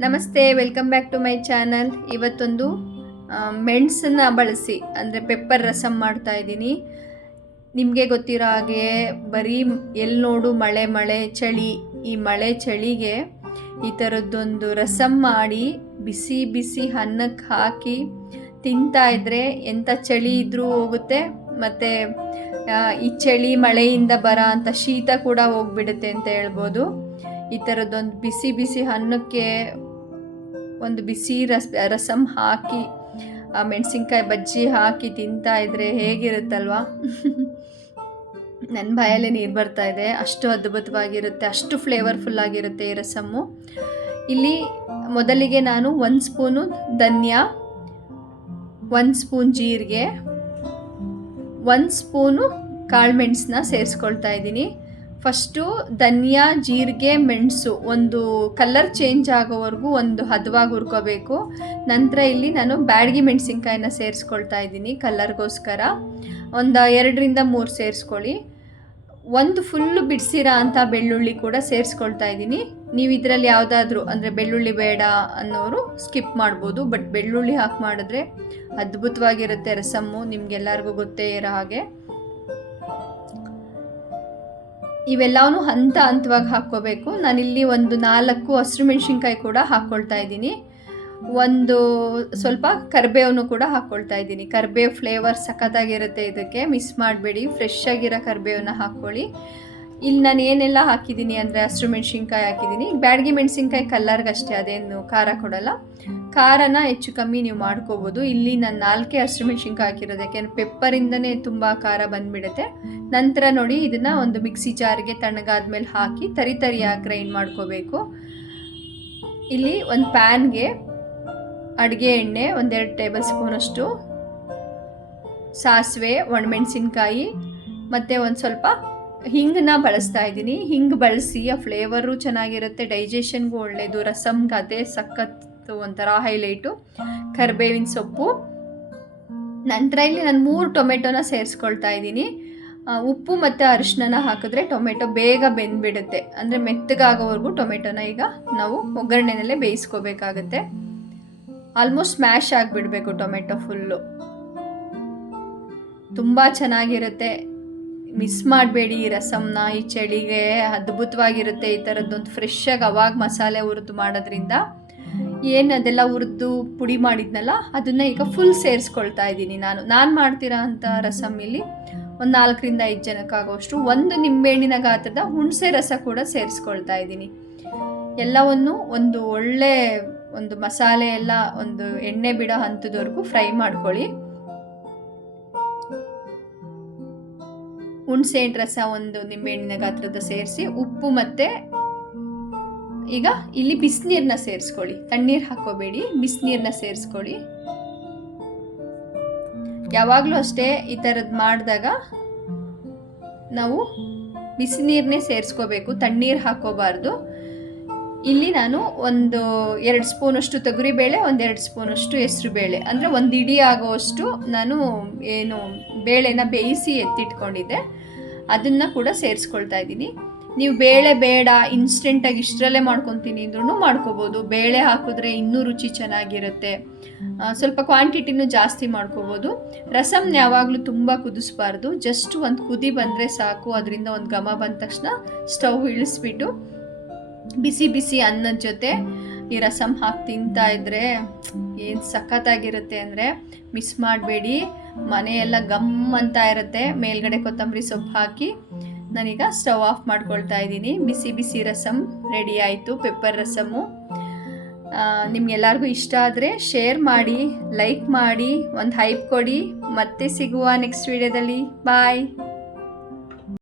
ನಮಸ್ತೆ, welcome back to my channel. ಇವತ್ತೊಂದು ಮೆಣಸನ್ನು ಬಳಸಿ ಅಂದರೆ ಪೆಪ್ಪರ್ ರಸಮ್ ಮಾಡ್ತಾ ಇದ್ದೀನಿ. ನಿಮಗೆ ಗೊತ್ತಿರೋ ಹಾಗೆ ಬರೀ ಎಲ್ಲಿ ನೋಡು ಮಳೆ ಚಳಿ. ಈ ಮಳೆ ಚಳಿಗೆ ಈ ಥರದ್ದೊಂದು ರಸಮ್ ಮಾಡಿ ಬಿಸಿ ಬಿಸಿ ಅನ್ನಕ್ಕೆ ಹಾಕಿ ತಿಂತಾ ಇದ್ದರೆ ಎಂಥ ಚಳಿ ಇದ್ರೂ ಹೋಗುತ್ತೆ, ಮತ್ತು ಈ ಚಳಿ ಮಳೆಯಿಂದ ಬರೋ ಅಂಥ ಶೀತ ಕೂಡ ಹೋಗ್ಬಿಡುತ್ತೆ ಅಂತ ಹೇಳ್ಬೋದು. ಈ ಥರದ್ದೊಂದು ಬಿಸಿ ಬಿಸಿ ಅನ್ನಕ್ಕೆ ಒಂದು ಬಿಸಿ ರಸಮ್ ಹಾಕಿ ಮೆಣಸಿನ್ಕಾಯಿ ಬಜ್ಜಿ ಹಾಕಿ ತಿಂತಾ ಇದ್ದರೆ ಹೇಗಿರುತ್ತಲ್ವಾ. ನನ್ನ ಬಾಯಲ್ಲೇ ನೀರು ಬರ್ತಾ ಇದೆ, ಅಷ್ಟು ಅದ್ಭುತವಾಗಿರುತ್ತೆ, ಅಷ್ಟು ಫ್ಲೇವರ್ಫುಲ್ ಆಗಿರುತ್ತೆ ಈ ರಸಮ್ಮು. ಇಲ್ಲಿ ಮೊದಲಿಗೆ ನಾನು 1 ಸ್ಪೂನು ಧನಿಯಾ, 1 ಸ್ಪೂನ್ ಜೀರಿಗೆ, 1 ಸ್ಪೂನು ಕಾಳುಮೆಣಸನ್ನ ಸೇರಿಸ್ಕೊಳ್ತಾ ಇದ್ದೀನಿ. ಫಸ್ಟು ಧನಿಯಾ, ಜೀರಿಗೆ, ಮೆಣಸು ಒಂದು ಕಲರ್ ಚೇಂಜ್ ಆಗೋವರೆಗೂ ಒಂದು ಹದವಾಗಿ ಹುರ್ಕೋಬೇಕು. ನಂತರ ಇಲ್ಲಿ ನಾನು ಬ್ಯಾಡಗಿ ಮೆಣಸಿನ್ಕಾಯಿನ ಸೇರಿಸ್ಕೊಳ್ತಾ ಇದ್ದೀನಿ ಕಲರ್ಗೋಸ್ಕರ. ಒಂದು 2ರಿಂದ 3 ಸೇರಿಸ್ಕೊಳ್ಳಿ. ಒಂದು ಫುಲ್ಲು ಬಿಡಿಸಿರೋ ಅಂಥ ಬೆಳ್ಳುಳ್ಳಿ ಕೂಡ ಸೇರಿಸ್ಕೊಳ್ತಾ ಇದ್ದೀನಿ. ನೀವು ಇದರಲ್ಲಿ ಯಾವುದಾದ್ರೂ ಅಂದರೆ ಬೆಳ್ಳುಳ್ಳಿ ಬೇಡ ಅನ್ನೋರು ಸ್ಕಿಪ್ ಮಾಡ್ಬೋದು, ಬಟ್ ಬೆಳ್ಳುಳ್ಳಿ ಹಾಕಿ ಮಾಡಿದ್ರೆ ಅದ್ಭುತವಾಗಿರುತ್ತೆ ರಸಮ್ಮು, ನಿಮಗೆಲ್ಲರಿಗೂ ಗೊತ್ತೇ ಇರೋ ಹಾಗೆ. ಇವೆಲ್ಲವೂ ಹಂತವಾಗಿ ಹಾಕ್ಕೋಬೇಕು. ನಾನಿಲ್ಲಿ ಒಂದು 4 ಹಸಿರು ಮೆಣಸಿನ್ಕಾಯಿ ಕೂಡ ಹಾಕ್ಕೊಳ್ತಾ ಇದ್ದೀನಿ. ಒಂದು ಸ್ವಲ್ಪ ಕರಿಬೇವನ್ನು ಕೂಡ ಹಾಕ್ಕೊಳ್ತಾ ಇದ್ದೀನಿ. ಕರಿಬೇವು ಫ್ಲೇವರ್ ಸಖತ್ತಾಗಿರುತ್ತೆ, ಇದಕ್ಕೆ ಮಿಸ್ ಮಾಡಬೇಡಿ. ಫ್ರೆಶ್ ಆಗಿರೋ ಕರಿಬೇವನ್ನ ಹಾಕ್ಕೊಳ್ಳಿ. ಇಲ್ಲಿ ನಾನು ಏನೆಲ್ಲ ಹಾಕಿದ್ದೀನಿ ಅಂದರೆ ಹಸಿರು ಮೆಣಸಿನ್ಕಾಯಿ ಹಾಕಿದ್ದೀನಿ, ಬ್ಯಾಡಗಿ ಮೆಣಸಿನ್ಕಾಯಿ ಕಲ್ಲರ್ಗಷ್ಟೇ, ಅದೇನು ಖಾರ ಕೊಡಲ್ಲ. ಖಾರನ ಹೆಚ್ಚು ಕಮ್ಮಿ ನೀವು ಮಾಡ್ಕೋಬೋದು. ಇಲ್ಲಿ ನಾನು 4 ಹಸಿರು ಮೆಣಸಿನ್ಕಾಯಿ ಹಾಕಿರೋದು, ಯಾಕೆಂದರೆ ಪೆಪ್ಪರಿಂದನೇ ತುಂಬ ಖಾರ ಬಂದುಬಿಡುತ್ತೆ. ನಂತರ ನೋಡಿ, ಇದನ್ನು ಒಂದು ಮಿಕ್ಸಿ ಜಾರ್ಗೆ ತಣ್ಣಗಾದ್ಮೇಲೆ ಹಾಕಿ ತರಿಯಾಗಿ ಗ್ರೈಂಡ್ ಮಾಡ್ಕೋಬೇಕು. ಇಲ್ಲಿ ಒಂದು ಪ್ಯಾನ್ಗೆ ಅಡುಗೆ ಎಣ್ಣೆ 1-2 ಟೇಬಲ್ ಸ್ಪೂನಷ್ಟು, ಸಾಸಿವೆ, ಒಣಮೆಣಸಿನ್ಕಾಯಿ ಮತ್ತು ಒಂದು ಸ್ವಲ್ಪ ಹಿಂಗನ್ನ ಬಳಸ್ತಾ ಇದ್ದೀನಿ. ಹಿಂಗೆ ಬಳಸಿ ಆ ಫ್ಲೇವರು ಚೆನ್ನಾಗಿರುತ್ತೆ, ಡೈಜೆಷನ್ಗೂ ಒಳ್ಳೆಯದು, ರಸಮ್ಗೆ ಅದೇ ಸಖತ್ತು ಒಂಥರ ಹೈಲೈಟು. ಕರಿಬೇವಿನ ಸೊಪ್ಪು. ನಂತರ ಇಲ್ಲಿ ನಾನು 3 ಟೊಮೆಟೊನ ಸೇರಿಸ್ಕೊಳ್ತಾ ಇದ್ದೀನಿ. ಉಪ್ಪು ಮತ್ತು ಅರಿಶಿನ ಹಾಕಿದ್ರೆ ಟೊಮೆಟೊ ಬೇಗ ಬೆಂದ್ಬಿಡುತ್ತೆ, ಅಂದರೆ ಮೆತ್ತಗಾಗೋವರೆಗೂ ಟೊಮೆಟೊನ ಈಗ ನಾವು ಒಗ್ಗರಣೆನಲ್ಲೇ ಬೇಯಿಸ್ಕೋಬೇಕಾಗತ್ತೆ. ಆಲ್ಮೋಸ್ಟ್ ಸ್ಮ್ಯಾಶ್ ಆಗಿಬಿಡಬೇಕು ಟೊಮೆಟೊ ಫುಲ್ಲು. ತುಂಬ ಚೆನ್ನಾಗಿರುತ್ತೆ, ಮಿಸ್ ಮಾಡಬೇಡಿ ಈ ರಸಮ್ನ. ಈ ಚಳಿಗೆ ಅದ್ಭುತವಾಗಿರುತ್ತೆ. ಈ ಥರದ್ದೊಂದು ಫ್ರೆಶ್ಶಾಗಿ ಅವಾಗ ಮಸಾಲೆ ಹುರಿದು ಮಾಡೋದ್ರಿಂದ ಏನು ಅದೆಲ್ಲ ಹುರಿದು ಪುಡಿ ಮಾಡಿದ್ನಲ್ಲ ಅದನ್ನು ಈಗ ಫುಲ್ ಸೇರಿಸ್ಕೊಳ್ತಾ ಇದ್ದೀನಿ. ನಾನು ಮಾಡ್ತೀರಾ ಅಂಥ ರಸಮ್ ಇಲ್ಲಿ ಒಂದು 4ರಿಂದ 5 ಜನಕ್ಕಾಗೋಷ್ಟು. ಒಂದು ನಿಂಬೆಹಣ್ಣಿನ ಗಾತ್ರದ ಹುಣಸೆ ರಸ ಕೂಡ ಸೇರಿಸ್ಕೊಳ್ತಾ ಇದ್ದೀನಿ. ಎಲ್ಲವನ್ನು ಒಂದು ಒಳ್ಳೆ ಒಂದು ಮಸಾಲೆ ಎಲ್ಲ ಒಂದು ಎಣ್ಣೆ ಬಿಡೋ ಹಂತದವರೆಗೂ ಫ್ರೈ ಮಾಡ್ಕೊಳ್ಳಿ. ಹುಣಸೆ ಹಣ್ಣು ರಸ ಒಂದು ನಿಂಬೆಹಣ್ಣಿನ ಗಾತ್ರದ ಸೇರಿಸಿ, ಉಪ್ಪು ಮತ್ತು ಈಗ ಇಲ್ಲಿ ಬಿಸಿನೀರನ್ನ ಸೇರಿಸ್ಕೊಳ್ಳಿ. ತಣ್ಣೀರು ಹಾಕೋಬೇಡಿ, ಬಿಸಿನೀರನ್ನ ಸೇರಿಸ್ಕೊಳ್ಳಿ. ಯಾವಾಗಲೂ ಅಷ್ಟೇ ಈ ಥರದ್ದು ಮಾಡಿದಾಗ ನಾವು ಬಿಸಿ ನೀರನ್ನೇ ಸೇರಿಸ್ಕೋಬೇಕು, ತಣ್ಣೀರು ಹಾಕೋಬಾರ್ದು. ಇಲ್ಲಿ ನಾನು ಒಂದು 2 ಸ್ಪೂನಷ್ಟು ತೊಗರಿಬೇಳೆ, 1-2 ಸ್ಪೂನಷ್ಟು ಹೆಸರುಬೇಳೆ, ಅಂದರೆ ಒಂದು ಇಡೀ ಆಗೋವಷ್ಟು ನಾನು ಏನು ಬೇಳೆನ ಬೇಯಿಸಿ ಎತ್ತಿಟ್ಕೊಂಡಿದ್ದೆ ಅದನ್ನು ಕೂಡ ಸೇರಿಸ್ಕೊಳ್ತಾ ಇದ್ದೀನಿ. ನೀವು ಬೇಳೆ ಬೇಡ ಇನ್ಸ್ಟೆಂಟಾಗಿ ಇಷ್ಟರಲ್ಲೇ ಮಾಡ್ಕೊತೀನಿ ಅಂದ್ರೂ ಮಾಡ್ಕೋಬೋದು. ಬೇಳೆ ಹಾಕಿದ್ರೆ ಇನ್ನೂ ರುಚಿ ಚೆನ್ನಾಗಿರುತ್ತೆ. ಸ್ವಲ್ಪ ಕ್ವಾಂಟಿಟಿನೂ ಜಾಸ್ತಿ ಮಾಡ್ಕೋಬೋದು. ರಸಮ್ನ ಯಾವಾಗಲೂ ತುಂಬ ಕುದಿಸ್ಬಾರ್ದು, ಜಸ್ಟ್ ಒಂದು ಕುದಿ ಬಂದರೆ ಸಾಕು. ಅದರಿಂದ ಒಂದು ಘಮ ಬಂದ ತಕ್ಷಣ ಸ್ಟವ್ ಇಳಿಸ್ಬಿಟ್ಟು ಬಿಸಿ ಬಿಸಿ ಅನ್ನದ ಜೊತೆ ಈ ರಸಮ್ ಹಾಕಿ ತಿಂತಾ ಇದ್ದರೆ ಏನು ಸಖತ್ತಾಗಿರುತ್ತೆ ಅಂದರೆ ಮಿಸ್ ಮಾಡಬೇಡಿ. ಮನೆಯೆಲ್ಲ ಗಮ್ ಅಂತ ಇರುತ್ತೆ. ಮೇಲ್ಗಡೆ ಕೊತ್ತಂಬರಿ ಸೊಪ್ಪು ಹಾಕಿ ನಾನೀಗ ಸ್ಟವ್ ಆಫ್ ಮಾಡ್ಕೊಳ್ತಾ ಇದ್ದೀನಿ. ಬಿಸಿ ಬಿಸಿ ರಸಮ್ ರೆಡಿ ಆಯಿತು, ಪೆಪ್ಪರ್ ರಸಮ್ಮು. ನಿಮ್ಗೆಲ್ಲರಿಗೂ ಇಷ್ಟ ಆದರೆ ಶೇರ್ ಮಾಡಿ, ಲೈಕ್ ಮಾಡಿ, ಒಂದು ಹೈಪ್ ಕೊಡಿ. ಮತ್ತೆ ಸಿಗುವ ನೆಕ್ಸ್ಟ್ ವಿಡಿಯೋದಲ್ಲಿ. ಬಾಯ್.